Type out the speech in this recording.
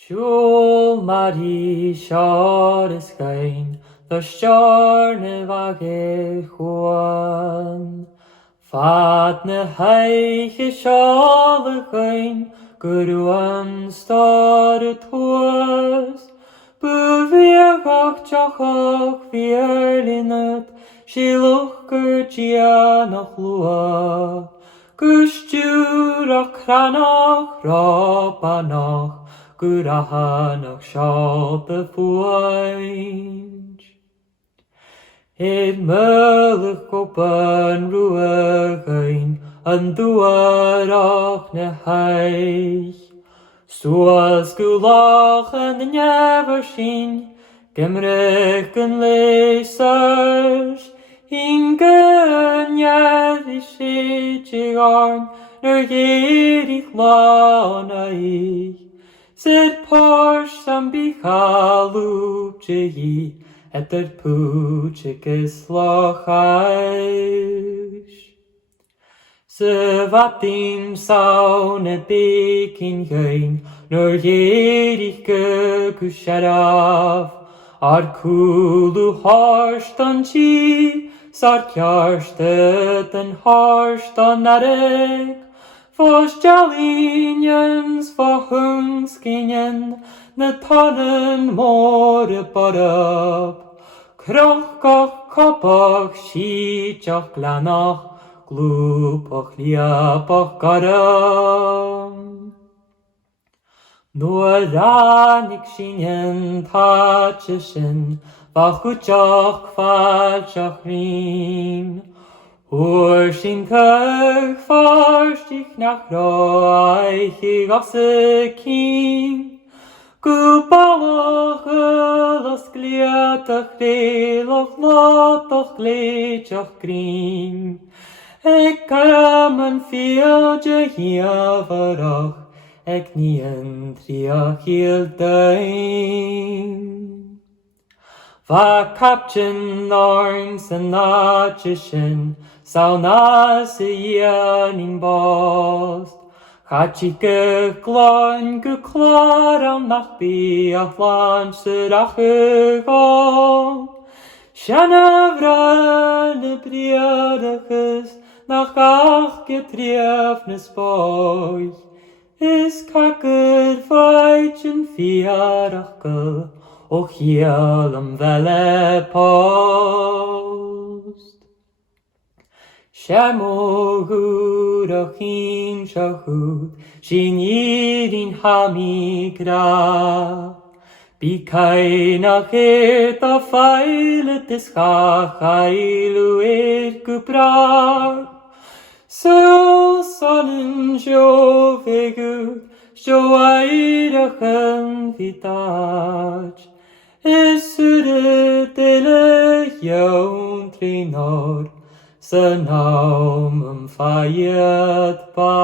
Siúl Marí seár is gain, the stjörne vage chuan. Fad na heiche seála gain, gurúan stad y tuas. Bufiagach jachach vierlinat, shiluchgur gianach lua. Gustúrach cranach rabanach, gurahanach shal the fuainch. It melech gopan ruagain, an duarach na haich. Stuas gulach an the never seen, gemrech an leisars. Inge njeri shijigarn, ner yerich lanaich. Zed porsh sam bichalu jehi, et der puchikis lochaish. Ze vatim saun et bekin gein, ner yerich gekusharav. Ar kulu harstan chi, sar kjarstet en harstan narek. Vos jalinjens va hunskingen, ne tannen more barab. Krochkach kopach shichach glanach, glupach liapach garam. Nur ranig shinen tachishin, vachuchach falchach rin. Shin kach farstich nach roichig asekin. Gupalach las gliatach relach lotach glechach grin. Kaman fielje hiavarach, ek nien triach hildein. Va kapchen norns and nachishin, sauna sianin bost. Hachike glon geklar nach biach lan serachegom. Shanavran briadachus nach ach getrefnes boy. Is kaker feitchen fiarachkel, och hielam vele post. Shamohud achim shahud, shin yidin hamigra. Bikai nach a feilet is chachailu kuprar. So sonnen jovegut, joairachen vitach. Isure dele joun trinor, se naum fayet ba.